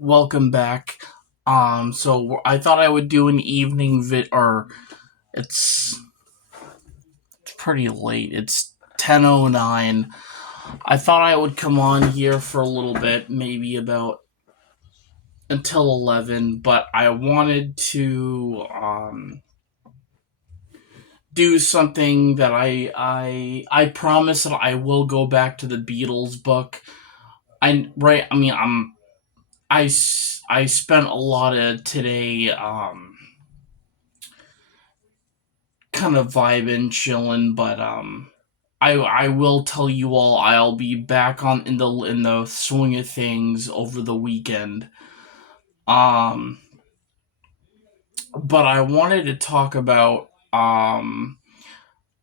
Welcome back. So I thought I would do an evening or it's it's pretty late. It's 10:09. I thought I would come on here for a little bit, maybe about until 11, but I wanted to do something that I promise that I will go back to the Beatles book. I mean, I spent a lot of today kind of vibing, chilling, but I will tell you all I'll be back on in the swing of things over the weekend. Um, but I wanted to talk about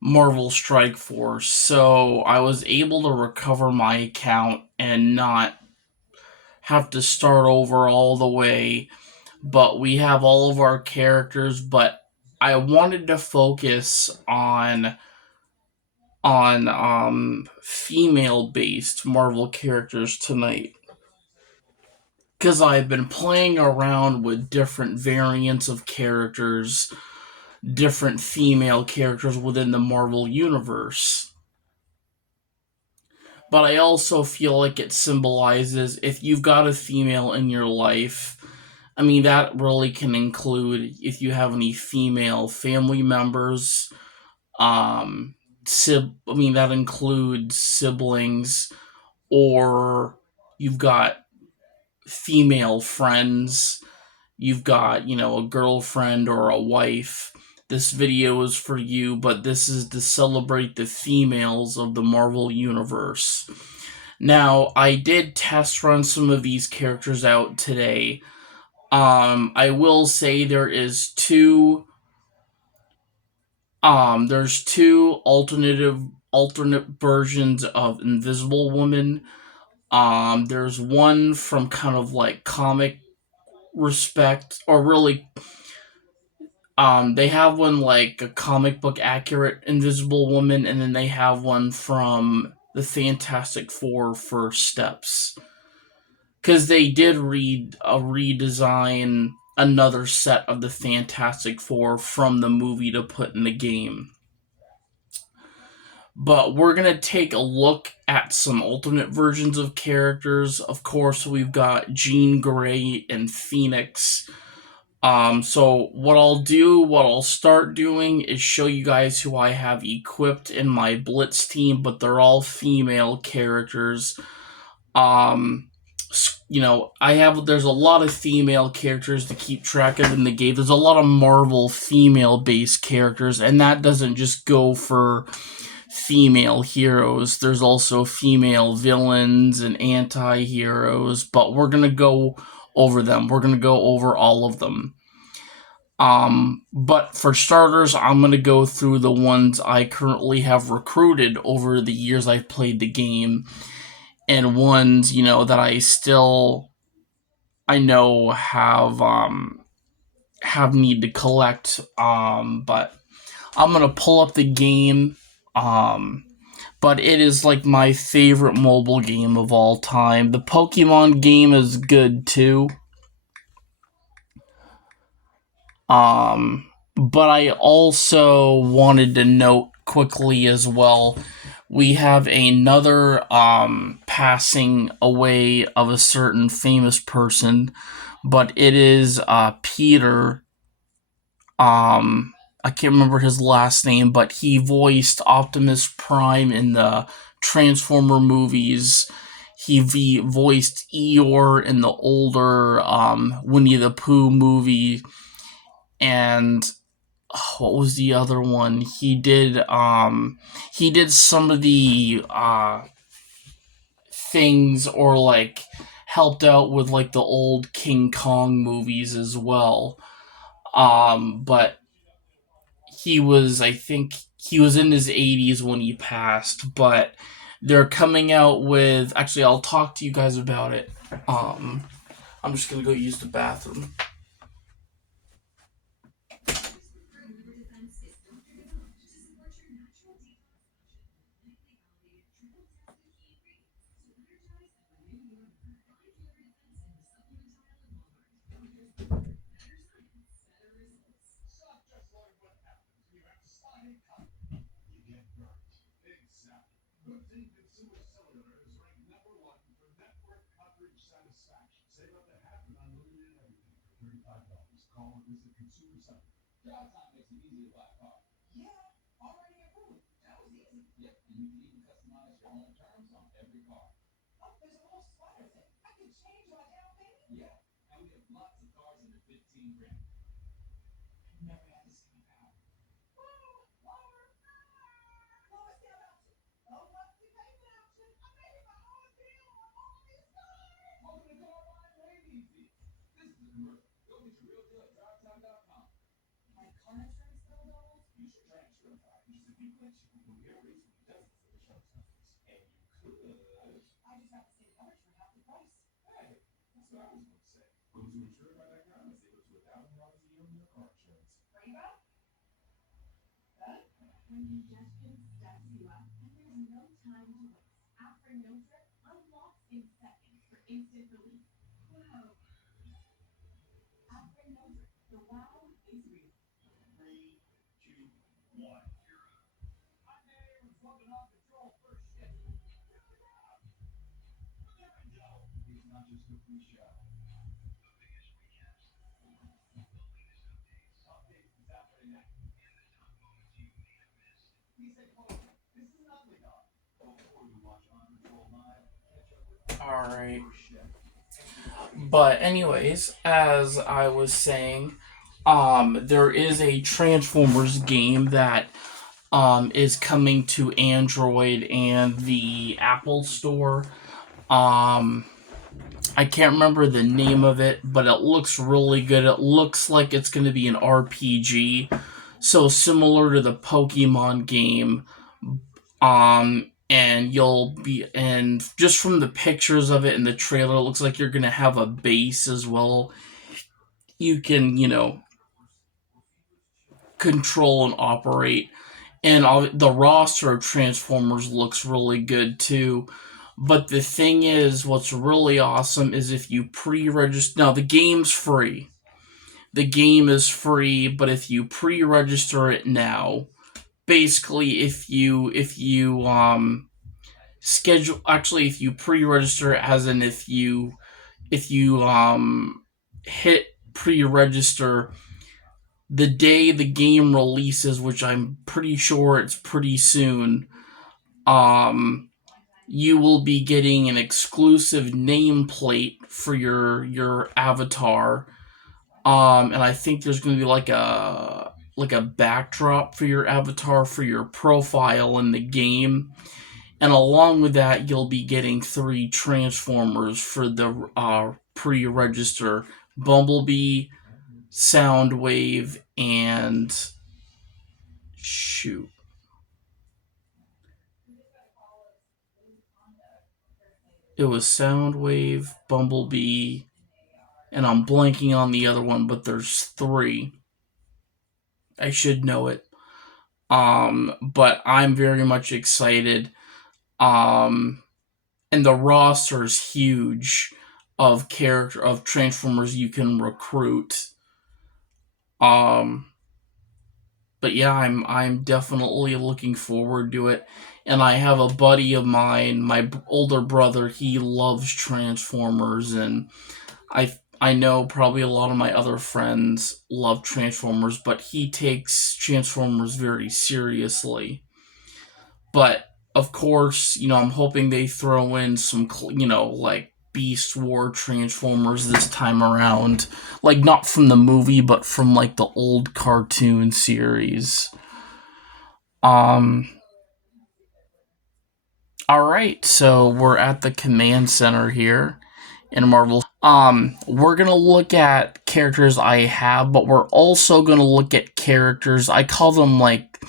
Marvel Strike Force. So I was able to recover my account and not have to start over all the way. But we have all of our characters, but I wanted to focus on female based Marvel characters tonight because I've been playing around with different variants of characters, different female characters within the Marvel universe. But I also feel like it symbolizes if you've got a female in your life. I mean, that really can include if you have any female family members. I mean, that includes siblings, or you've got female friends, you've got, a girlfriend or a wife. This video is for you, but this is to celebrate the females of the Marvel Universe. Now, I did test run some of these characters out today. I will say there's two alternate versions of Invisible Woman. There's one from kind of like comic respect, or really, they have one like a comic book accurate Invisible Woman, and then they have one from the Fantastic Four First Steps, because they did redesign another set of the Fantastic Four from the movie to put in the game. But we're gonna take a look at some alternate versions of characters. Of course, we've got Jean Grey and Phoenix. So what I'll start doing is show you guys who I have equipped in my Blitz team, but they're all female characters. Um, there's a lot of female characters to keep track of in the game. There's a lot of Marvel female based characters, and that doesn't just go for female heroes. There's also female villains and anti heroes, but we're going to go over them. We're going to go over all of them. But for starters, I'm going to go through the ones I currently have recruited over the years I've played the game, and ones, that I know have need to collect. But I'm going to pull up the game. Um, but it is like my favorite mobile game of all time. The Pokemon game is good too. But I also wanted to note quickly as well. We have another passing away of a certain famous person, but it is Peter. I can't remember his last name, but he voiced Optimus Prime in the Transformer movies. He voiced Eeyore in the older Winnie the Pooh movie, and what was the other one? He did some of the things, or like helped out with like the old King Kong movies as well. But I think he was in his 80s when he passed, but they're coming out with, actually, I'll talk to you guys about it. Um, I'm just gonna go use the bathroom. Alright. But anyways, as I was saying, there is a Transformers game that is coming to Android and the Apple Store. I can't remember the name of it, but it looks really good. It looks like it's going to be an RPG, so similar to the Pokemon game. And just from the pictures of it and the trailer, it looks like you're going to have a base as well. You can, control and operate. And the roster of Transformers looks really good too. But the thing is, what's really awesome is if you pre-register. Now, the game's free. The game is free, but if you pre-register it now, basically, if you schedule, actually, if you pre-register, as in if you hit pre-register the day the game releases, which I'm pretty sure it's pretty soon, you will be getting an exclusive nameplate for your avatar. And I think there's going to be like a backdrop for your avatar for your profile in the game. And along with that, you'll be getting 3 Transformers for the pre-register: Bumblebee, Soundwave, and shoot. It was Soundwave, Bumblebee, and I'm blanking on the other one, but there's 3. I should know it. But I'm very much excited. And the roster is huge of Transformers you can recruit. But yeah, I'm definitely looking forward to it. And I have a buddy of mine, my older brother. He loves Transformers, and I know probably a lot of my other friends love Transformers, but he takes Transformers very seriously. But of course, I'm hoping they throw in some, like Beast War Transformers this time around. Like, not from the movie, but from, like, the old cartoon series. Alright, so we're at the command center here in Marvel. We're gonna look at characters I have, but we're also gonna look at characters, I call them, like,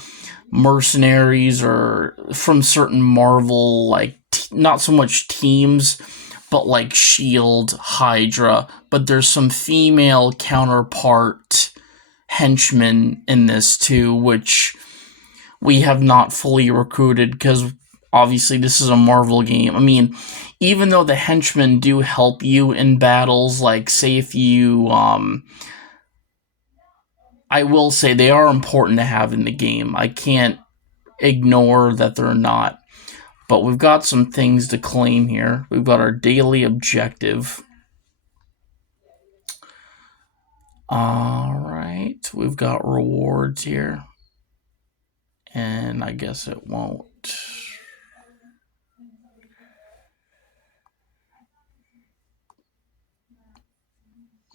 mercenaries, or from certain Marvel, like, not so much teams, but like Shield, Hydra, but there's some female counterpart henchmen in this too, which we have not fully recruited because obviously this is a Marvel game. I mean, even though the henchmen do help you in battles, like say if you I will say they are important to have in the game. I can't ignore that they're not. But we've got some things to claim here. We've got our daily objective. Alright, we've got rewards here. And I guess it won't.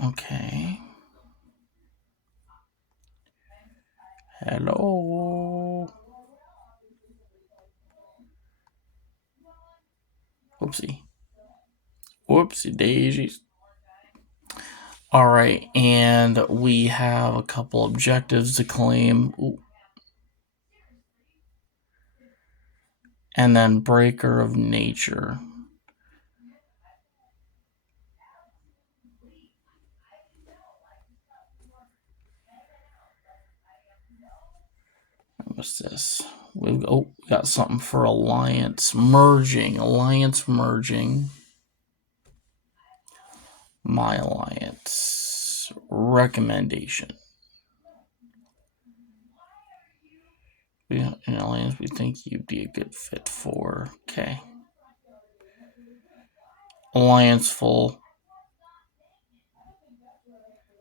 Okay. Hello. Whoopsie. Whoopsie daisies. Alright, and we have a couple objectives to claim. Ooh. And then Breaker of Nature. What's this? We got something for Alliance merging. Alliance merging. My Alliance recommendation. An alliance we think you'd be a good fit for. Okay. Alliance full.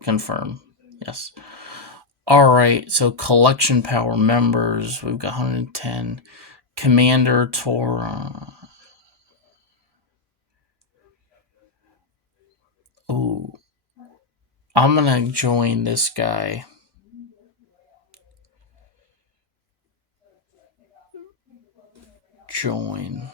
Confirm. Yes. Alright, so collection power members. We've got 110. Commander Torah. Ooh. I'm gonna join this guy. Join.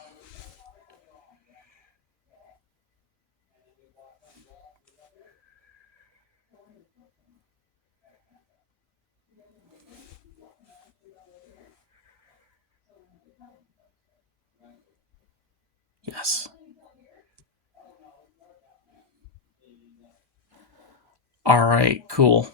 Yes. Alright, cool.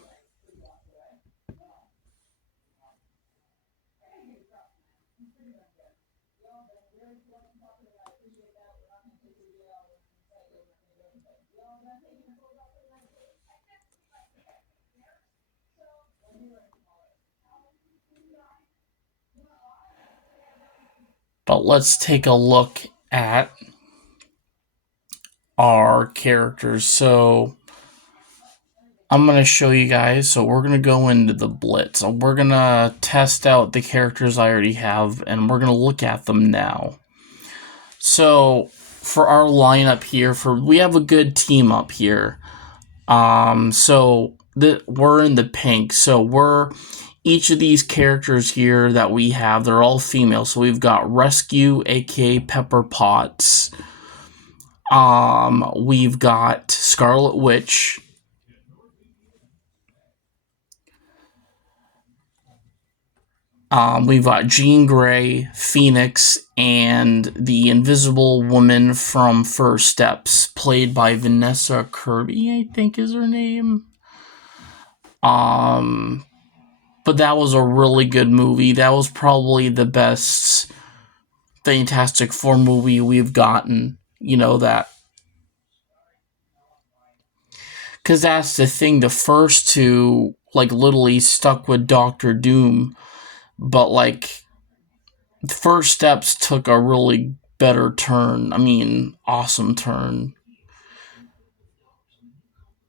But let's take a look at our characters. So I'm going to show you guys. So we're going to go into the Blitz. We're going to test out the characters I already have, and we're going to look at them now. So for our lineup here, we have a good team up here. So we're in the pink. So each of these characters here that we have, they're all female. So we've got Rescue, aka Pepper Potts. We've got Scarlet Witch. We've got Jean Grey, Phoenix, and the Invisible Woman from First Steps, played by Vanessa Kirby, I think is her name. But that was a really good movie. That was probably the best Fantastic Four movie we've gotten. You know that. Because that's the thing. The first two, like, literally stuck with Doctor Doom. But, like, First Steps took a really better turn. I mean, awesome turn.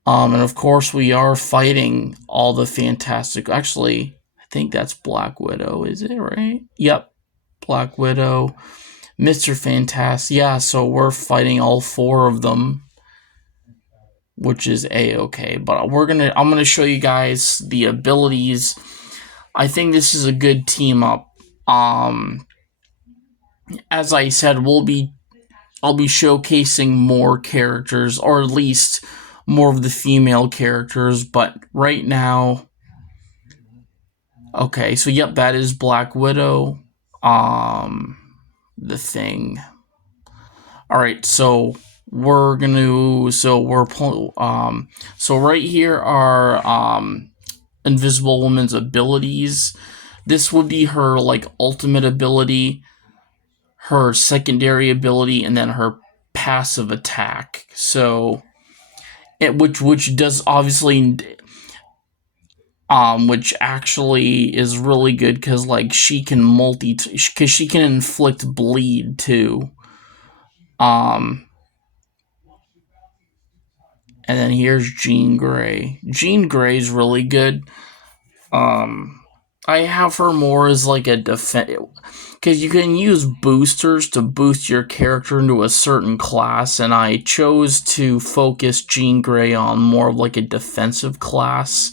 And of course, we are fighting all the Fantastic. Actually, I think that's Black Widow, is it right? Yep, Black Widow, Mr. Fantastic. Yeah, so we're fighting all four of them, which is a-okay. But I'm gonna show you guys the abilities. I think this is a good team up. As I said, I'll be showcasing more characters, or at least more of the female characters, but right now, okay, so yep, that is Black Widow, the Thing. Alright, so we're gonna, so right here are, Invisible Woman's abilities. This would be her, like, ultimate ability, her secondary ability, and then her passive attack. So which does obviously, which actually is really good because, like, she can because she can inflict bleed too. And then here's Jean Grey. Jean Grey's really good. I have her more as like a defense, because you can use boosters to boost your character into a certain class, and I chose to focus Jean Grey on more of like a defensive class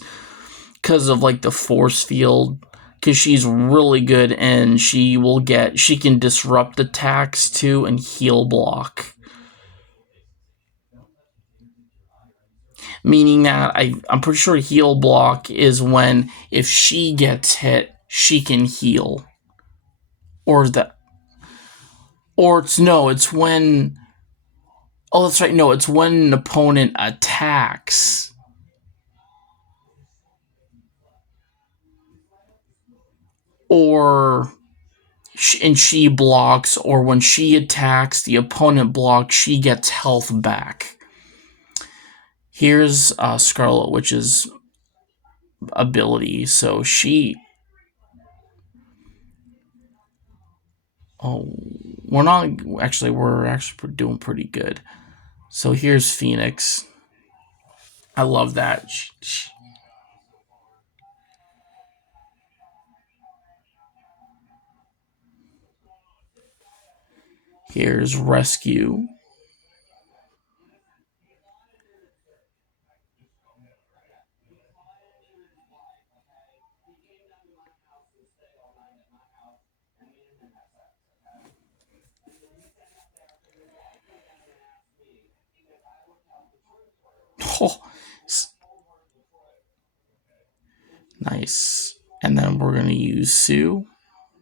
because of like the force field, because she's really good and she can disrupt attacks too and heal block. Meaning that I'm pretty sure heal block is when if she gets hit, she can heal. Or is that, or it's no, it's when, oh, that's right, no, it's when an opponent attacks. Or and she blocks, or when she attacks, the opponent blocks, she gets health back. Here's Scarlet Witch's ability. So she. Oh, we're not actually. We're actually doing pretty good. So here's Phoenix. I love that. Here's Rescue. Oh, nice. And then we're going to use Sue.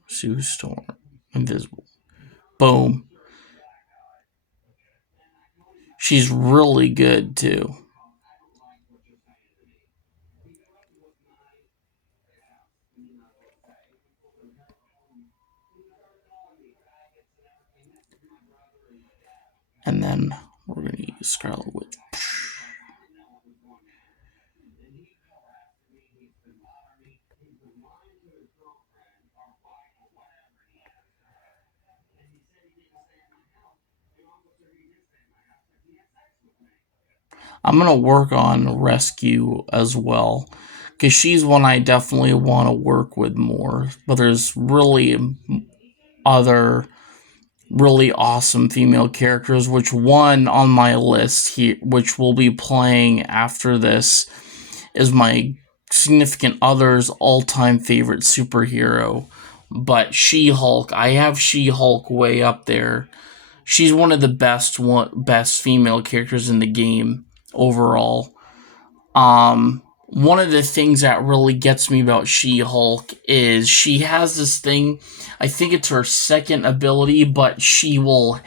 Sue Storm. Invisible. Boom. She's really good too. And then we're going to use Scarlet Witch. I'm going to work on Rescue as well, because she's one I definitely want to work with more. But there's really other really awesome female characters, which one on my list here, which we'll be playing after this, is my significant other's all-time favorite superhero. But She-Hulk, I have She-Hulk way up there. She's one of the best female characters in the game overall. One of the things that really gets me about She-Hulk is she has this thing, I think it's her second ability, but she will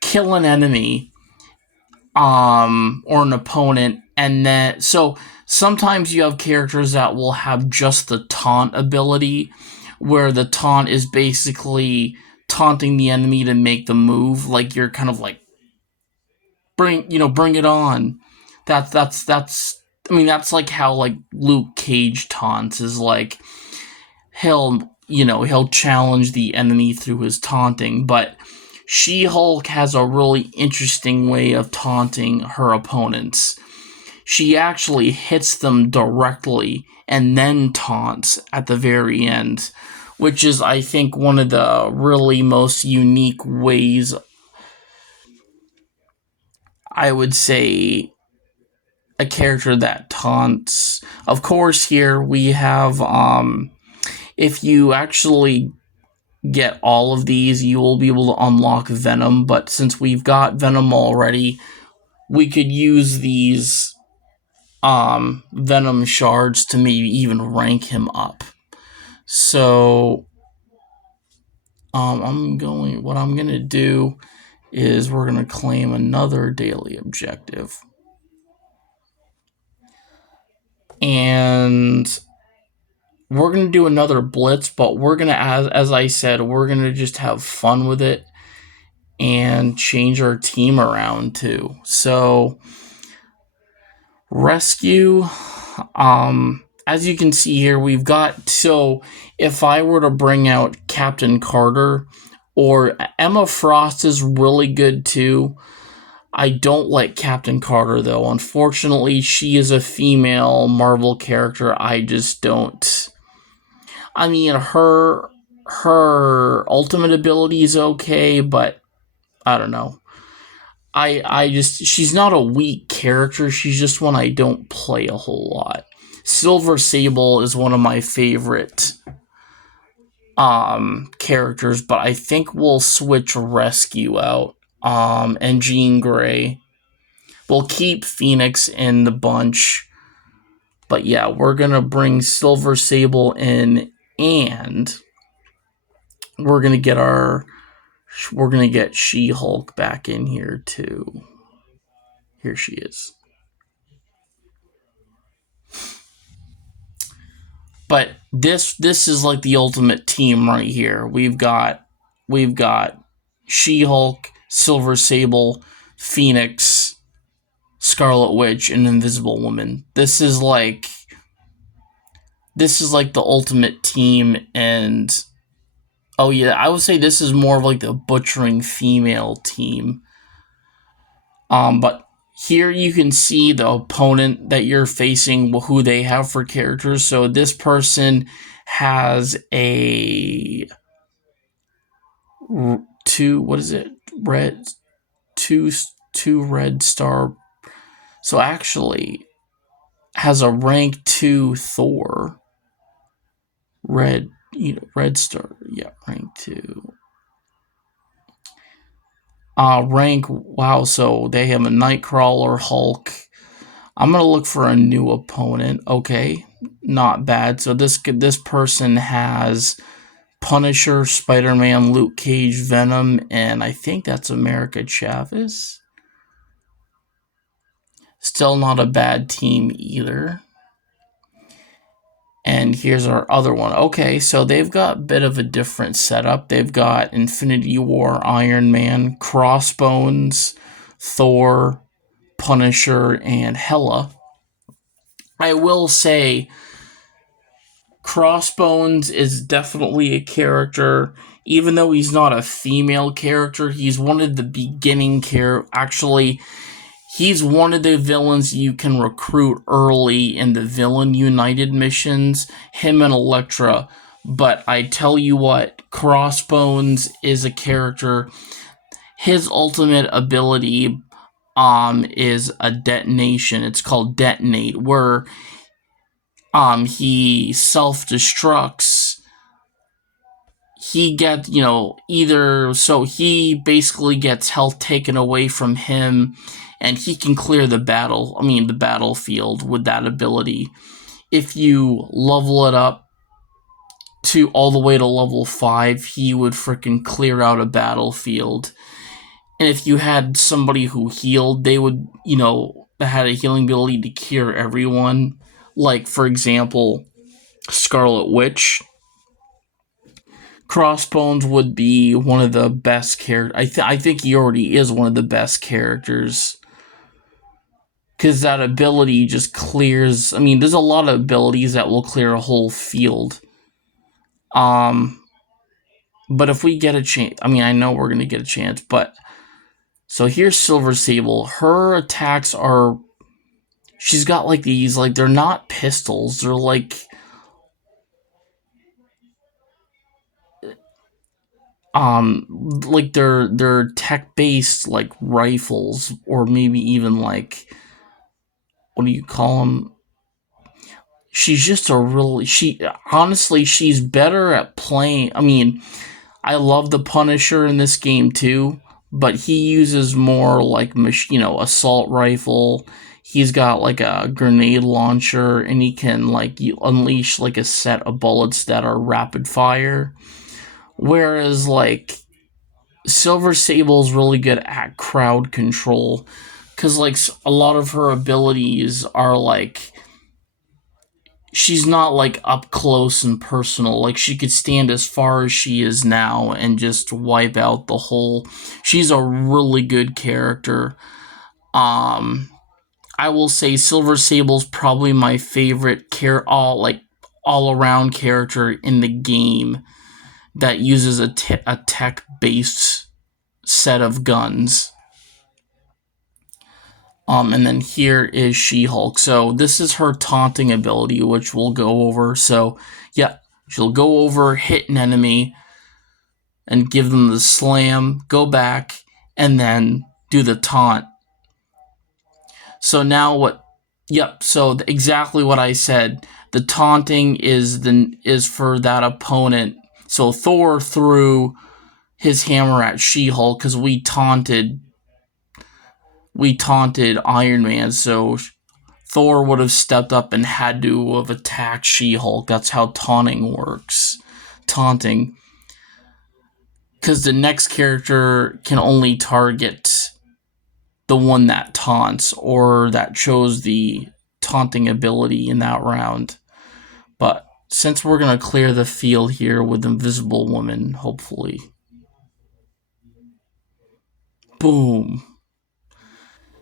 kill an enemy, or an opponent, and then, so sometimes you have characters that will have just the taunt ability, where the taunt is basically taunting the enemy to make the move, like you're kind of like, bring it on. That's I mean, that's like how like Luke Cage taunts, is like he'll challenge the enemy through his taunting, but She-Hulk has a really interesting way of taunting her opponents. She actually hits them directly and then taunts at the very end, which is, I think, one of the really most unique ways, I would say, a character that taunts. Of course, here we have, if you actually get all of these, you will be able to unlock Venom, but since we've got Venom already, we could use these Venom shards to maybe even rank him up. So what I'm gonna do is we're gonna claim another daily objective. And we're going to do another blitz, but we're going to, as I said, we're going to just have fun with it and change our team around too. So, Rescue, as you can see here, we've got, so if I were to bring out Captain Carter, or Emma Frost is really good too. I don't like Captain Carter though. Unfortunately, she is a female Marvel character. I just don't. I mean, her ultimate ability is okay, but I don't know. I just she's not a weak character. She's just one I don't play a whole lot. Silver Sable is one of my favorite characters, but I think we'll switch Rescue out. And Jean Grey. We'll keep Phoenix in the bunch. But yeah, we're gonna bring Silver Sable in, and we're gonna get She-Hulk back in here too. Here she is. But this is like the ultimate team right here. We've got She-Hulk, Silver Sable, Phoenix, Scarlet Witch, and Invisible Woman. This is like the ultimate team. And oh yeah, I would say this is more of like the butchering female team. But here you can see the opponent that you're facing, who they have for characters. So this person has a two. What is it? Red two red star. So actually has a rank 2 Thor. Red star. Yeah, rank 2. Rank, wow, so they have a Nightcrawler, Hulk. I'm gonna look for a new opponent. Okay, not bad. So this person has Punisher, Spider-Man, Luke Cage, Venom, and I think that's America Chavez. Still not a bad team either. And here's our other one. Okay, so they've got a bit of a different setup. They've got Infinity War, Iron Man, Crossbones, Thor, Punisher, and Hela. I will say Crossbones is definitely a character. Even though he's not a female character, he's one of the beginning Actually, he's one of the villains you can recruit early in the Villain United missions, him and Elektra. But I tell you what, Crossbones is a character. His ultimate ability is a detonation. It's called Detonate, where he self-destructs. He gets, either, so he basically gets health taken away from him, and he can clear the battlefield with that ability. If you level it up to all the way to level 5, he would freaking clear out a battlefield. And if you had somebody who healed, they would, that had a healing ability to cure everyone. Like, for example, Scarlet Witch. Crossbones would be one of the best characters. I think he already is one of the best characters. Because that ability just clears... there's a lot of abilities that will clear a whole field. But if we get a chance... I know we're going to get a chance, but... So here's Silver Sable. Her attacks are... She's got like these, like, they're not pistols. They're like... like they're tech-based, like, rifles. Or maybe even, like... What do you call them? She's just honestly, she's better at playing... I love the Punisher in this game too, but he uses more like, assault rifle. He's got like a grenade launcher, and he can like unleash like a set of bullets that are rapid fire. Whereas like Silver Sable's really good at crowd control, because like a lot of her abilities are like, she's not like up close and personal. Like, she could stand as far as she is now and just wipe out the whole... She's a really good character. I will say Silver Sable's probably my favorite all-around character in the game that uses a tech-based set of guns. And then here is She-Hulk. So this is her taunting ability, which we'll go over. So yeah, she'll go over, hit an enemy, and give them the slam, go back, and then do the taunt. So now what? Yep. So exactly what I said. The taunting is for that opponent. So Thor threw his hammer at She-Hulk because we taunted Iron Man. So Thor would have stepped up and had to have attacked She-Hulk. That's how taunting works. Taunting. Because the next character can only target the one that taunts or that chose the taunting ability in that round. But since we're going to clear the field here with Invisible Woman, hopefully. Boom.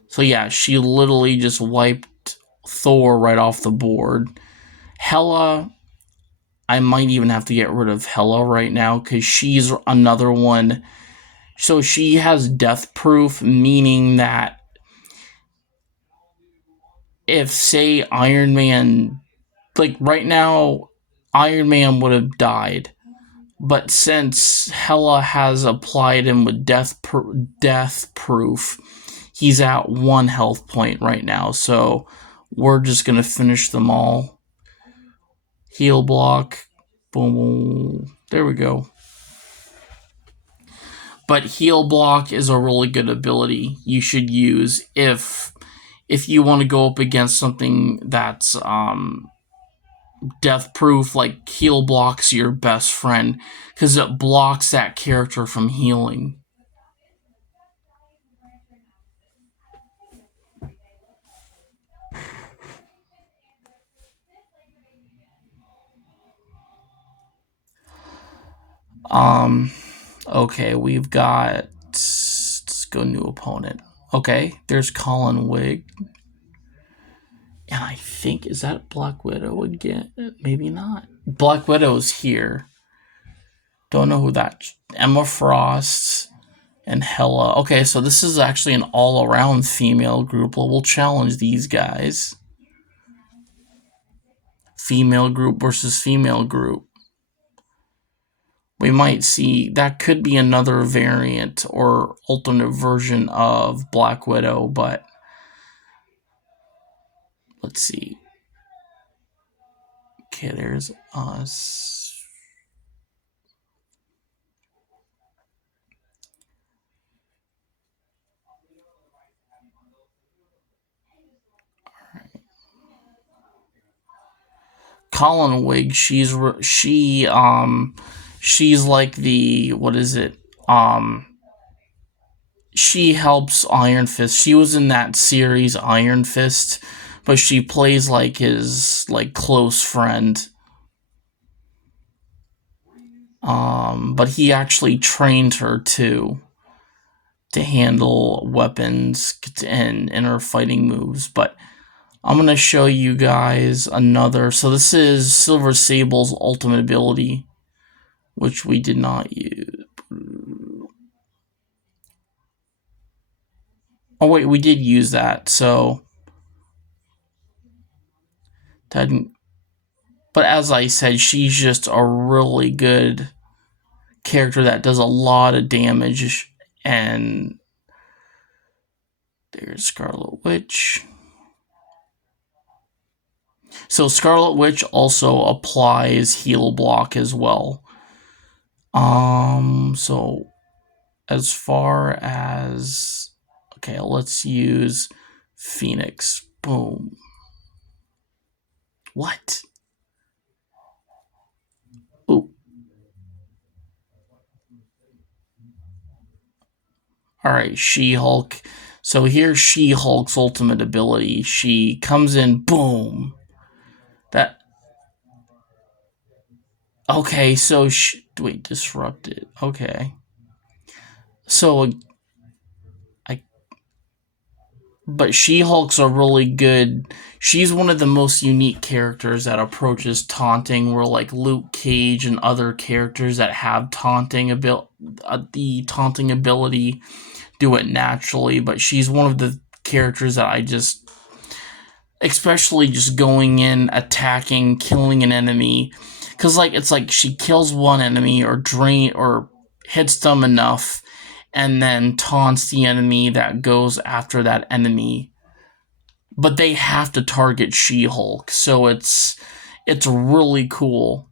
So yeah, she literally just wiped Thor right off the board. Hela, I might even have to get rid of Hela right now because she's another one. So she has death proof, meaning that if, say, Iron Man, like right now, Iron Man would have died. But since Hela has applied him with death proof, he's at 1 health point right now. So we're just going to finish them all. Heal block. Boom. There we go. But heal block is a really good ability you should use if you want to go up against something that's death proof. Like heal block's your best friend because it blocks that character from healing. Okay, we've got, let's go new opponent. Okay, there's Colin Wig. And I think, is that Black Widow again? Maybe not. Black Widow's here. Don't know who that. Emma Frost and Hela. Okay, so this is actually an all-around female group. Well, we'll challenge these guys. Female group versus female group. We might see that could be another variant or alternate version of Black Widow, but let's see. Okay, there's us. Colin Wig, she's like the, what is it? She helps Iron Fist. She was in that series Iron Fist, but she plays like his close friend. But he actually trained her too to handle weapons and her fighting moves. But I'm going to show you guys another. So this is Silver Sable's ultimate ability, which we did not use. Oh wait, we did use that. So that didn't. But as I said, she's just a really good character that does a lot of damage. And there's Scarlet Witch. So Scarlet Witch also applies heal block as well. So as far as, okay, let's use Phoenix. Boom. What? Ooh. Alright, She-Hulk. So here's She-Hulk's ultimate ability. She comes in, boom. That. Okay, so wait, disrupted. Okay. So but She-Hulk's a really good. She's one of the most unique characters that approaches taunting, where like Luke Cage and other characters that have the taunting ability do it naturally. But she's one of the characters that I just, especially just going in, attacking, killing an enemy, because like it's like she kills one enemy or hits them enough, and then taunts the enemy that goes after that enemy, but they have to target She-Hulk, so it's really cool.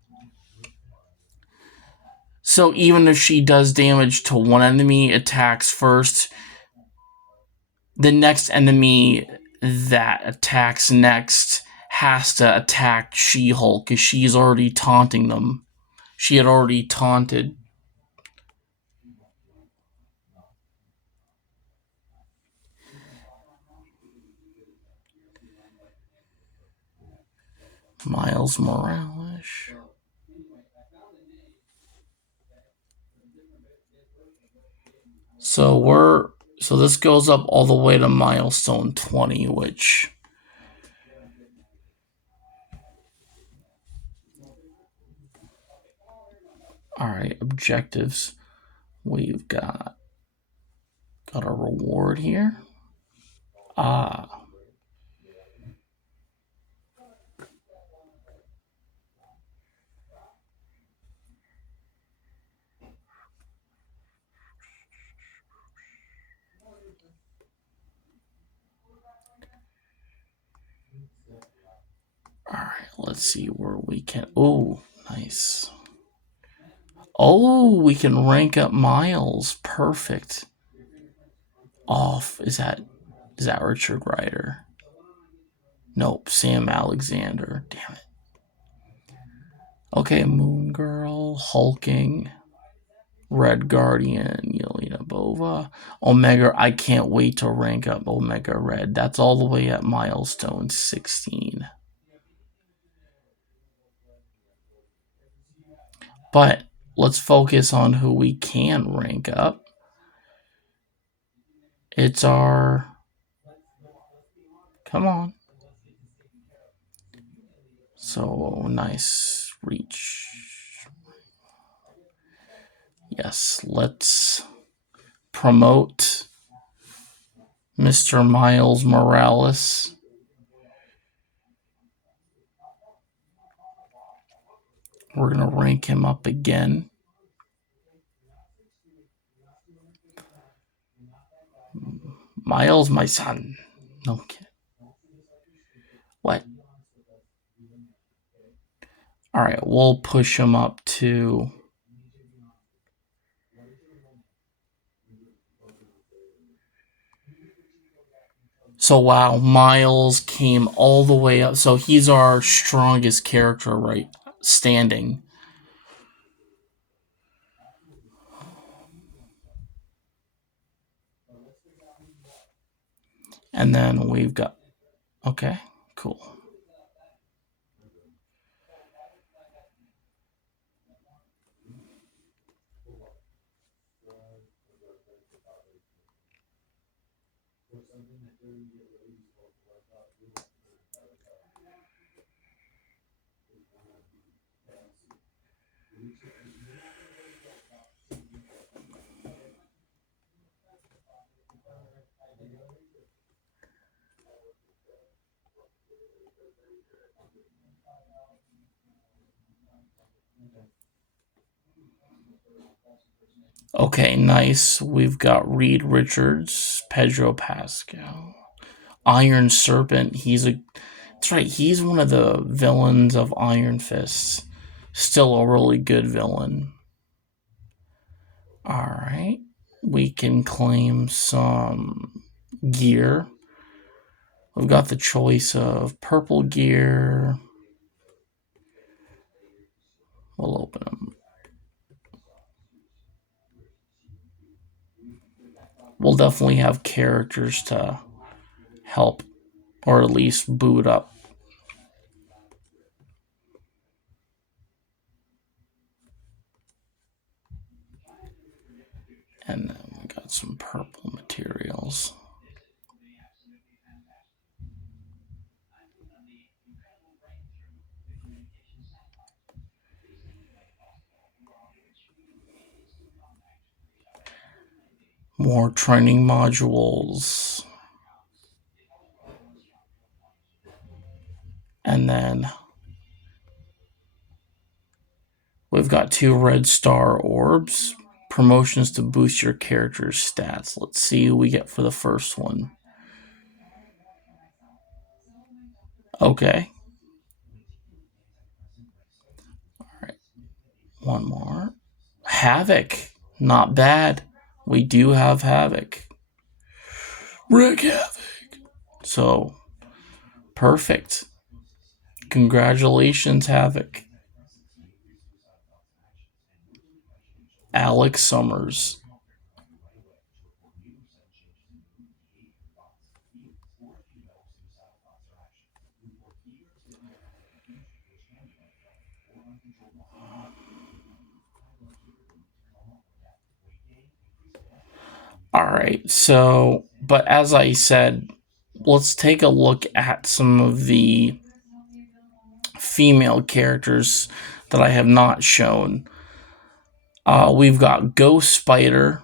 So even if she does damage to one enemy, attacks first, the next enemy that attacks next has to attack She-Hulk because she's already taunting them. She had already taunted. Miles Morales. So this goes up all the way to milestone 20, which alright, objectives. We've got a reward here. Ah. Alright, let's see where we can. Oh, nice. Oh, we can rank up Miles. Perfect. Off. Is that Richard Rider? Nope, Sam Alexander. Damn it. Okay, Moon Girl, Hulking, Red Guardian, Yelena Bova, Omega. I can't wait to rank up Omega Red. That's all the way at milestone 16. But let's focus on who we can rank up. It's our. Come on. So nice reach. Yes, let's promote Mr. Miles Morales. We're going to rank him up again. Miles, my son. No kidding. What? All right, we'll push him up to. So wow, Miles came all the way up. So he's our strongest character, right? Standing. And then we've got. Okay, cool. Okay, nice. We've got Reed Richards, Pedro Pascal, Iron Serpent. That's right. He's one of the villains of Iron Fist. Still a really good villain. All right, we can claim some gear. We've got the choice of purple gear. We'll open them. We'll definitely have characters to help, or at least boot up. And then we got some purple materials. More training modules. And then we've got 2 red star orbs. Promotions to boost your character's stats. Let's see who we get for the first one. Okay. All right. One more. Havoc. Not bad. We do have Havoc. Wreck Havoc. So, perfect. Congratulations, Havoc. Alex Summers. All right. So, but as I said, let's take a look at some of the female characters that I have not shown. We've got Ghost Spider.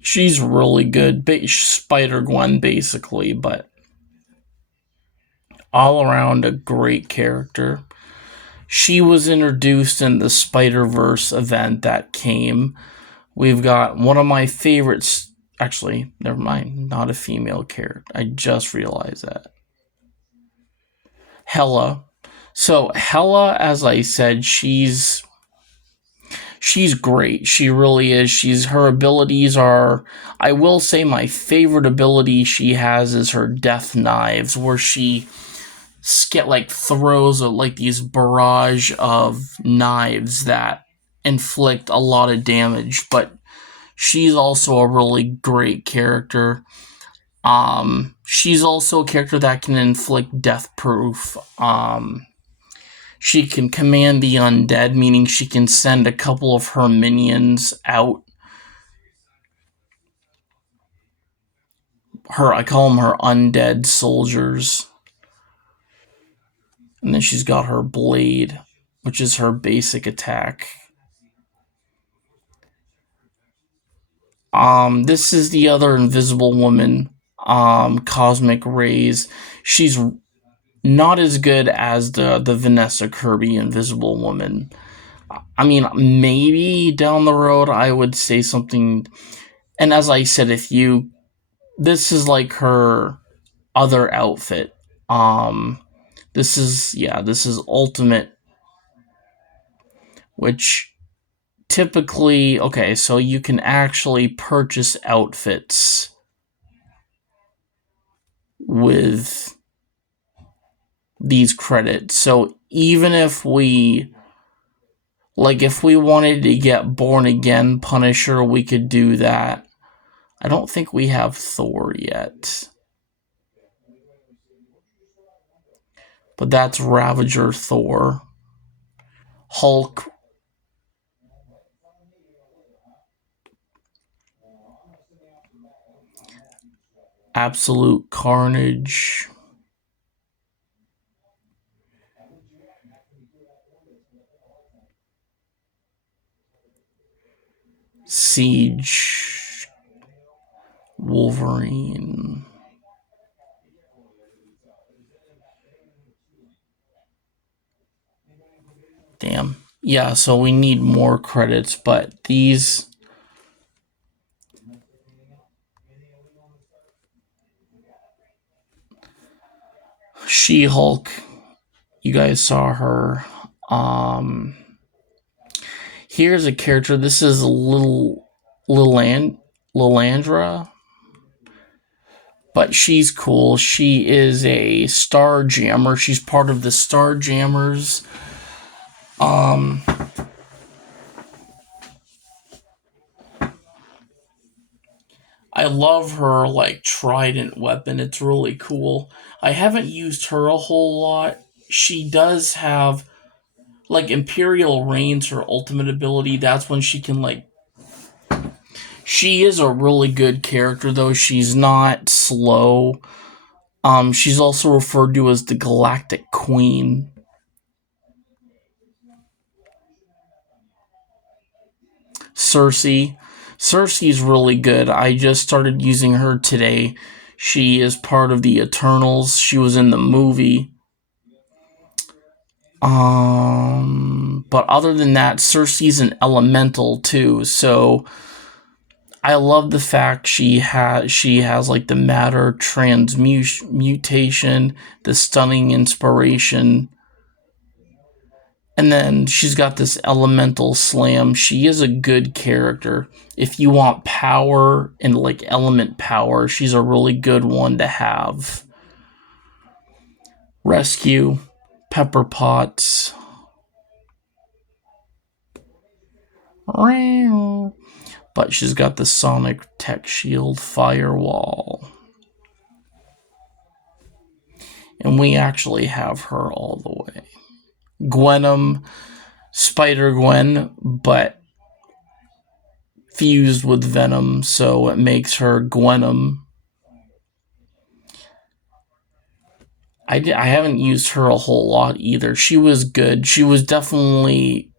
She's really good. Spider Gwen, basically, but all around a great character. She was introduced in the Spider-Verse event that came. We've got one of my favorites. Actually, never mind. Not a female character. I just realized that. Hela. So Hela, as I said, she's great. She really is. Her abilities are. I will say my favorite ability she has is her death knives, where she throws like these barrage of knives that inflict a lot of damage. But she's also a really great character. She's also a character that can inflict death proof. She can command the undead, meaning she can send a couple of her minions out. I call them her undead soldiers. And then she's got her blade, which is her basic attack. This is the other Invisible Woman, Cosmic Rays. She's not as good as the Vanessa Kirby Invisible Woman. I mean, maybe down the road I would say something. And as I said, this is like her other outfit. This is Ultimate, which typically, okay, so you can actually purchase outfits with these credits. So even if we wanted to get Born Again Punisher, we could do that. I don't think we have Thor yet. But that's Ravager Thor. Hulk. Absolute Carnage. Siege. Wolverine. Damn. Yeah, so we need more credits, but these. She-Hulk. You guys saw her. Here's a character. This is Lilandra. But she's cool. She is a Star Jammer. She's part of the Star Jammers. I love her trident weapon. It's really cool. I haven't used her a whole lot. She does have Imperial Reigns, her ultimate ability. That's when she can she is a really good character though. She's not slow. She's also referred to as the Galactic Queen. Cersei. Cersei's really good. I just started using her today. She is part of the Eternals. She was in the movie. But other than that, Cersei's an elemental too, so I love the fact she has like the matter transmutation, the stunning inspiration, and then she's got this elemental slam. She is a good character. If you want power and like element power, she's a really good one to have. Rescue, Pepper Potts. But she's got the Sonic Tech Shield Firewall. And we actually have her all the way. Gwenum, Spider-Gwen, but fused with Venom, so it makes her Gwenum. I haven't used her a whole lot either. She was good. She was definitely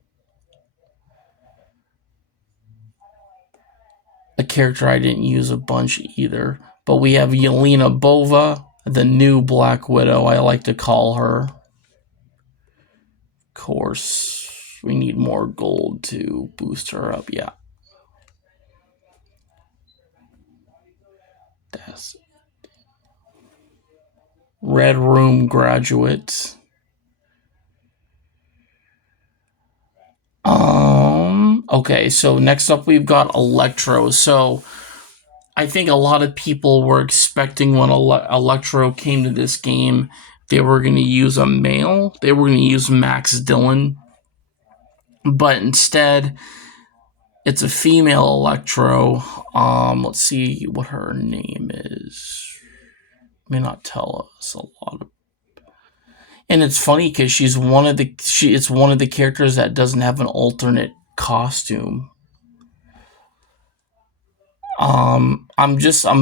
a character I didn't use a bunch either. But we have Yelena Bova, the new Black Widow, I like to call her. Of course, we need more gold to boost her up, yeah. That's Red Room graduate. Okay, so next up we've got Electro. So I think a lot of people were expecting when Electro came to this game, they were going to use a male. They were going to use Max Dillon. But instead, it's a female Electro. Let's see what her name is. May not tell us a lot of. And it's funny because it's one of the characters that doesn't have an alternate costume. I'm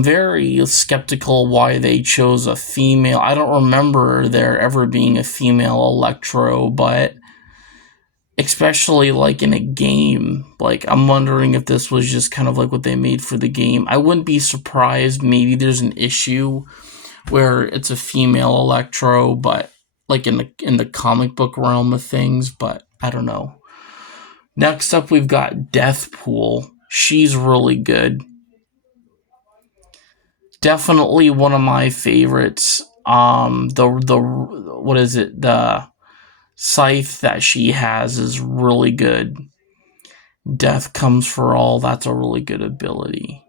very skeptical why they chose a female. I don't remember there ever being a female Electro, but especially like in a game, like I'm wondering if this was just kind of like what they made for the game. I wouldn't be surprised. Maybe there's an issue where it's a female Electro, but like in the comic book realm of things, but I don't know. Next up, we've got Deathpool. She's really good. Definitely one of my favorites. What is it? The scythe that she has is really good. Death comes for all. That's a really good ability.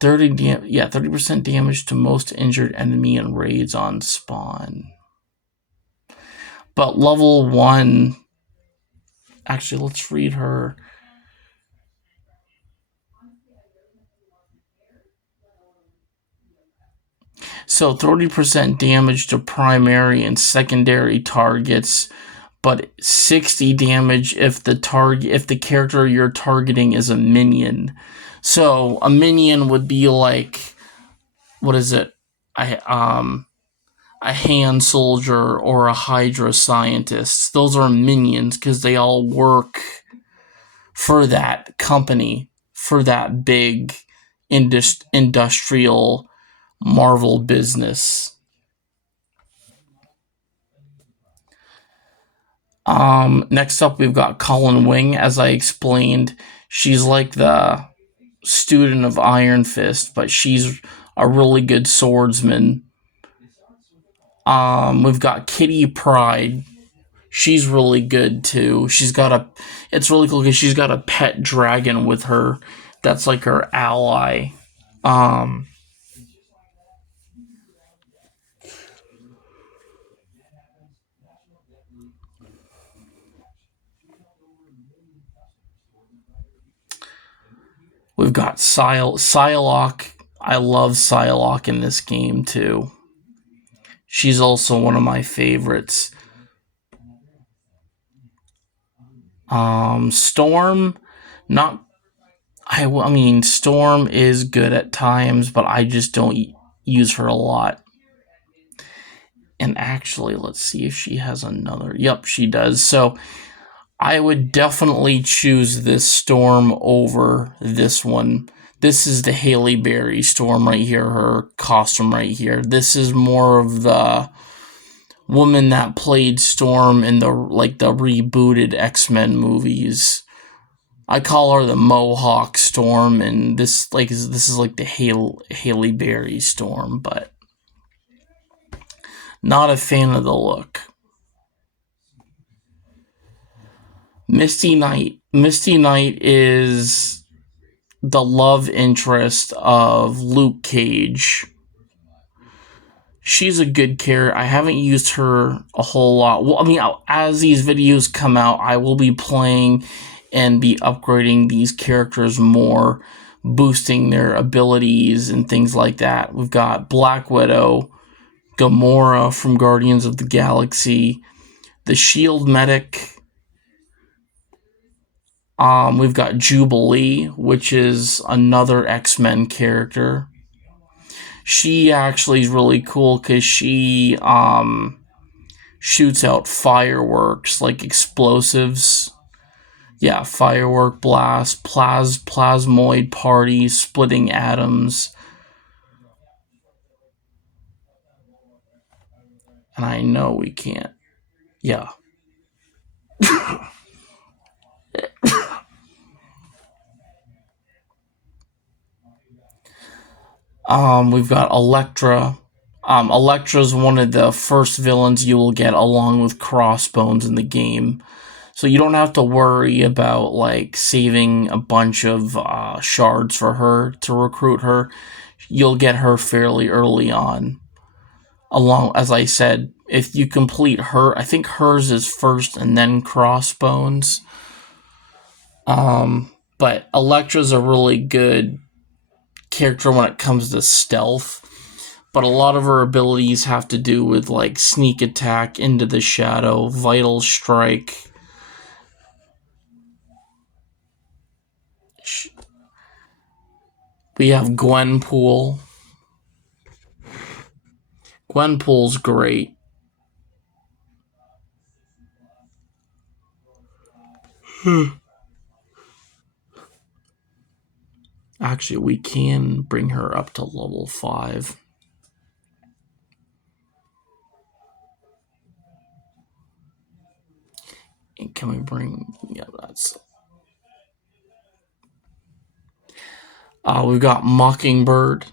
30% damage to most injured enemy and raids on spawn. But level 1, actually, let's read her. So 30% damage to primary and secondary targets, but 60 damage if the character you're targeting is a minion. So a minion would be like, what is it? A hand soldier or a Hydra scientist. Those are minions because they all work for that company, for that big industrial Marvel business. Next up, we've got Colin Wing. As I explained, she's like the student of Iron Fist, but she's a really good swordsman. We've got Kitty Pryde. She's really good too. It's really cool because she's got a pet dragon with her. That's like her ally. We've got Psylocke. I love Psylocke in this game too. She's also one of my favorites. Storm, not. I mean, Storm is good at times, but I just don't use her a lot. And actually, let's see if she has another. Yep, she does. So I would definitely choose this Storm over this one. This is the Halle Berry Storm right here, her costume right here. This is more of the woman that played Storm in the rebooted X-Men movies. I call her the Mohawk Storm, and this is like the Halle Berry Storm, but not a fan of the look. Misty Knight. Misty Knight is the love interest of Luke Cage. She's a good character. I haven't used her a whole lot. Well, I mean, as these videos come out, I will be playing and be upgrading these characters more, boosting their abilities and things like that. We've got Black Widow, Gamora from Guardians of the Galaxy, the Shield Medic. We've got Jubilee, which is another X-Men character. She actually is really cool because she shoots out fireworks, like explosives. Yeah, firework blast, plasmoid party, splitting atoms. And I know we can't. Yeah. We've got Elektra. Elektra's one of the first villains you will get along with Crossbones in the game. So you don't have to worry about like saving a bunch of shards for her to recruit her. You'll get her fairly early on. Along, as I said, if you complete her, I think hers is first and then Crossbones. But Elektra's a really good character when it comes to stealth. But a lot of her abilities have to do with like sneak attack, into the shadow, vital strike. We have Gwenpool. Gwenpool's great. Actually, we can bring her up to level 5. And can we bring... Yeah, that's... we've got Mockingbird.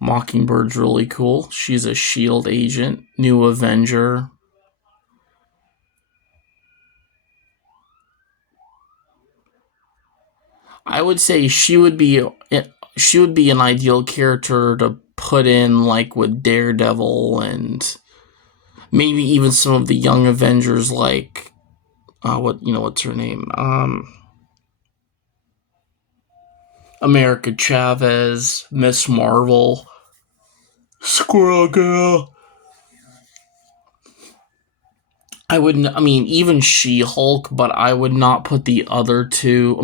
Mockingbird's really cool. She's a S.H.I.E.L.D. agent, new Avenger. I would say she would be an ideal character to put in like with Daredevil and maybe even some of the young Avengers like what's her name? America Chavez, Miss Marvel, Squirrel Girl. Even She-Hulk, but I would not put the other two.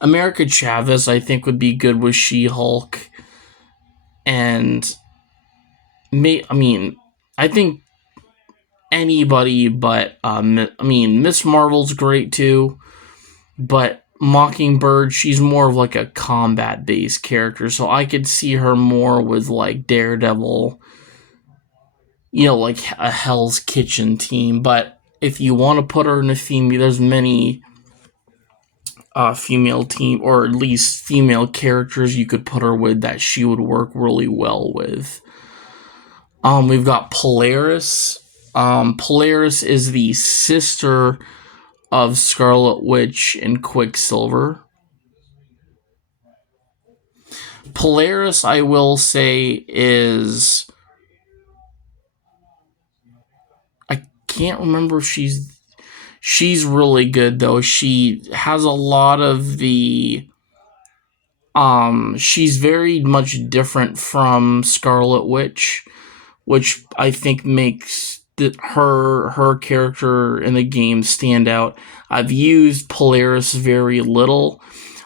America Chavez, I think, would be good with She-Hulk. And, I think anybody but, Miss Marvel's great too. But Mockingbird, she's more of like a combat-based character. So I could see her more with like Daredevil, like a Hell's Kitchen team. But if you want to put her in a female, there's many female team, or at least female characters you could put her with that she would work really well with. We've got Polaris. Polaris is the sister of Scarlet Witch and Quicksilver. Polaris, I will say, is... I can't remember if she's really good, though. She has a lot of the... she's very much different from Scarlet Witch, which I think makes her character in the game stand out. I've used Polaris very little,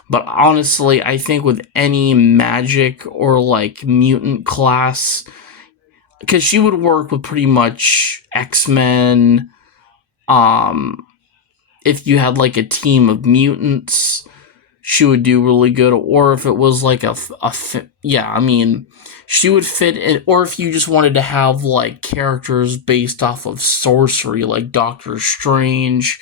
but honestly, I think with any magic or like mutant class, because she would work with pretty much X-Men. Um, if you had like a team of mutants, she would do really good. Or if it was like yeah, I mean, she would fit in. Or if you just wanted to have like characters based off of sorcery, like Doctor Strange,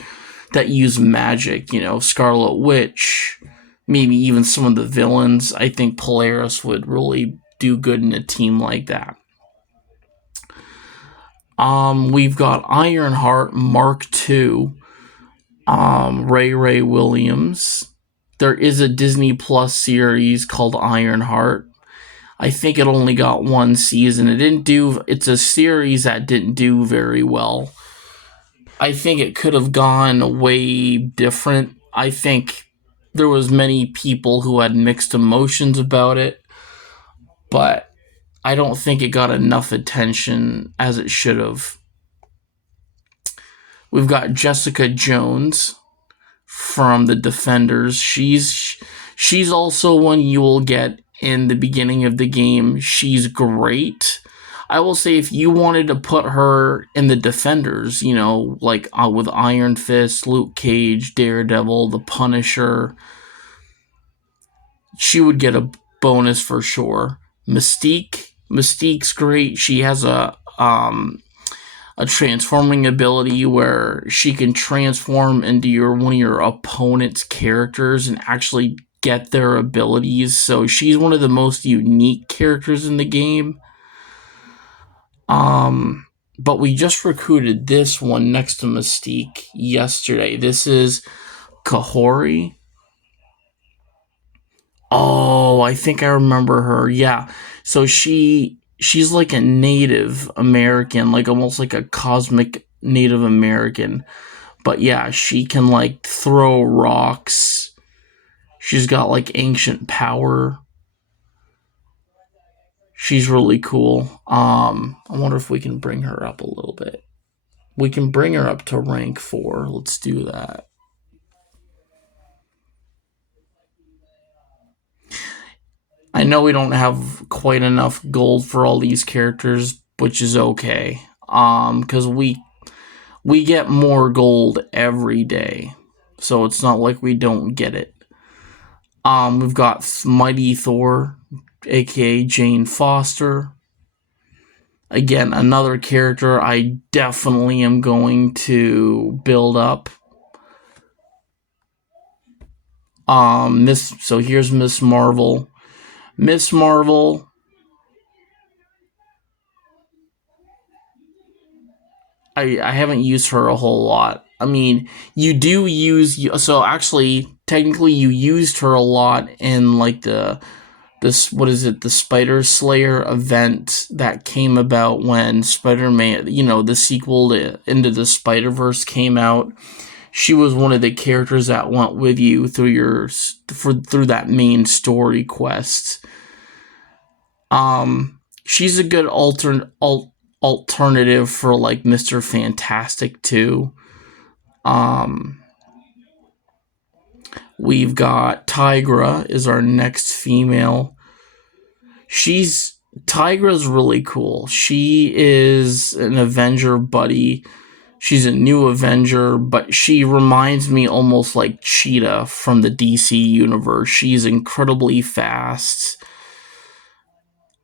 that use magic, Scarlet Witch, maybe even some of the villains, I think Polaris would really do good in a team like that. We've got Ironheart Mark II, Ray Williams. There is a Disney Plus series called Ironheart. I think it only got one season. It's a series that didn't do very well. I think it could have gone way different. I think there was many people who had mixed emotions about it, but I don't think it got enough attention as it should have. We've got Jessica Jones from the Defenders. She's also one you will get in the beginning of the game. She's great. I will say if you wanted to put her in the Defenders, like with Iron Fist, Luke Cage, Daredevil, The Punisher, she would get a bonus for sure. Mystique's great. She has a transforming ability where she can transform into one of your opponent's characters and actually get their abilities. So she's one of the most unique characters in the game. But we just recruited this one next to Mystique yesterday. This is Kahori. Oh, I think I remember her. Yeah. So she's like a Native American, like almost like a cosmic Native American. But yeah, she can like throw rocks. She's got like ancient power. She's really cool. I wonder if we can bring her up a little bit. We can bring her up to rank 4. Let's do that. I know we don't have quite enough gold for all these characters, which is okay. Because we get more gold every day, so it's not like we don't get it. We've got Mighty Thor, aka Jane Foster. Again, another character I definitely am going to build up. So here's Miss Marvel. Miss Marvel, I haven't used her a whole lot. I mean, you do use, so actually, technically you used her a lot in like the Spider Slayer event that came about when Spider-Man, the sequel to Into the Spider-Verse came out. She was one of the characters that went with you through that main story quest. She's a good alternative for like Mr. Fantastic too. We've got Tigra is our next female. Tigra's really cool. She is an Avenger buddy. She's a new Avenger, but she reminds me almost like Cheetah from the DC universe. She's incredibly fast.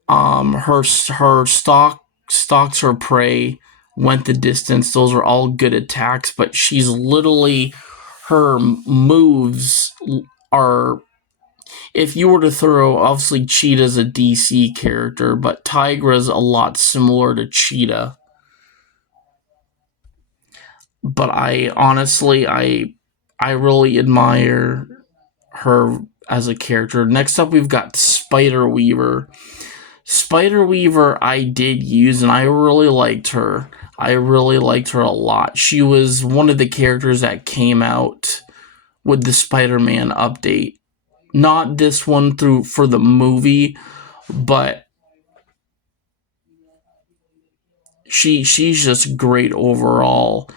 Her stalks her prey, went the distance. Those are all good attacks, but she's literally, her moves are, if you were to throw, obviously Cheetah's a DC character, but Tigra's a lot similar to Cheetah. But I really admire her as a character. Next up, we've got Spider-Weaver. Spider-Weaver I did use, and I really liked her. I really liked her a lot. She was one of the characters that came out with the Spider-Man update. Not this one for the movie, but she's just great overall.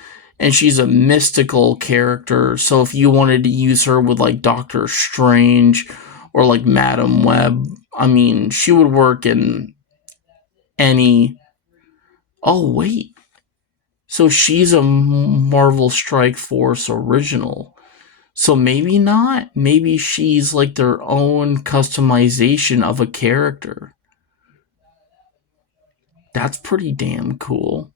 And she's a mystical character, so if you wanted to use her with like Doctor Strange or like Madam Web, I mean, she would work in any Oh, wait. So she's a Marvel Strike Force original. So maybe not. Maybe she's like their own customization of a character. That's pretty damn cool.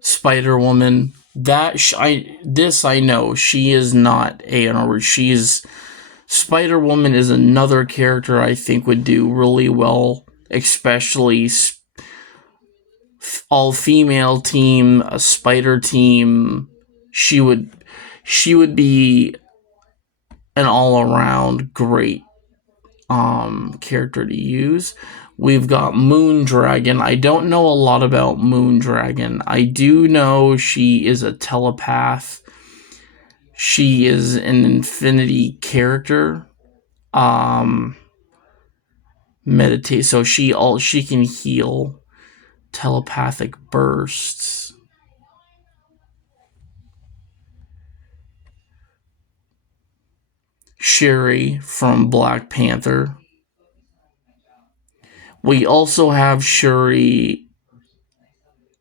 Spider Woman. I know she is not a. She's Spider Woman is another character I think would do really well, especially all female team, a spider team. She would she would be an all around great character to use. We've got Moondragon. I don't know a lot about Moondragon. I do know she is a telepath. She is an infinity character. Um Meditate, so she can heal telepathic bursts. Shuri from Black Panther. We also have Shuri.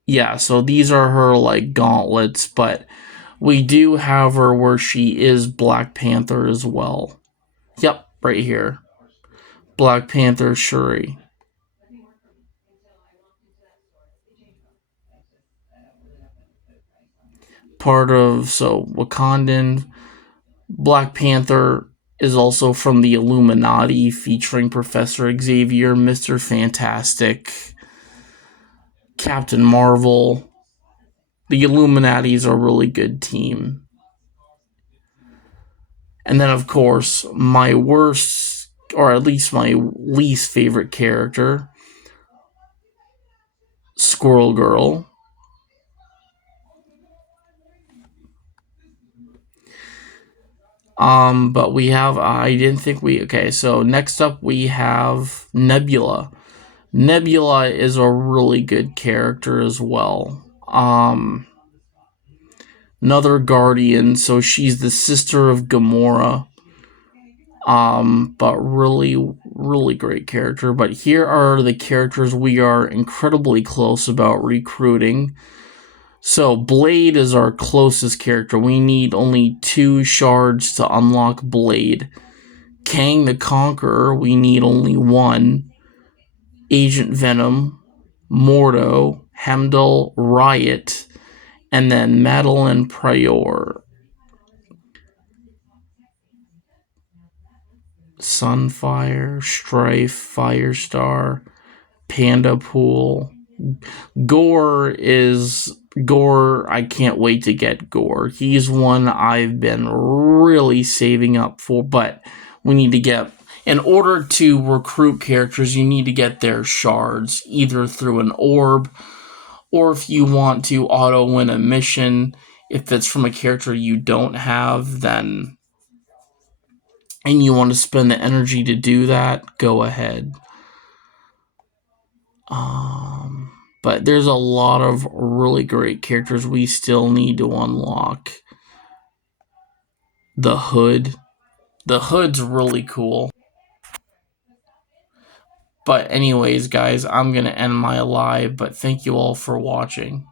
Yeah, so these are her like gauntlets, but we do have her where she is Black Panther as well. Yep, right here. Black Panther Shuri. Part of, so Wakandan. Black Panther is also from the Illuminati, featuring Professor Xavier, Mr. Fantastic, Captain Marvel. The Illuminati's a really good team. And then, of course, my worst, or at least my least favorite character, Squirrel Girl. But we have, I didn't think we, okay, so next up we have Nebula. Nebula is a really good character as well. Another Guardian, so she's the sister of Gamora. But really great character. But here are the characters we are incredibly close about recruiting. So Blade is our closest character. We need only 2 shards to unlock Blade. Kang the Conqueror, we need only 1. Agent Venom, Mordo, Heimdall, Riot, and then Madeline Pryor. Sunfire, Strife, Firestar, Panda Pool. Gore. I can't wait to get Gore. He's one I've been really saving up for, but we need to get, in order to recruit characters, you need to get their shards, either through an orb, or if you want to auto win a mission, if it's from a character you don't have, then, and you want to spend the energy to do that, go ahead. But there's a lot of really great characters we still need to unlock. The Hood. The Hood's really cool. But anyways, guys, I'm going to end my live, but thank you all for watching.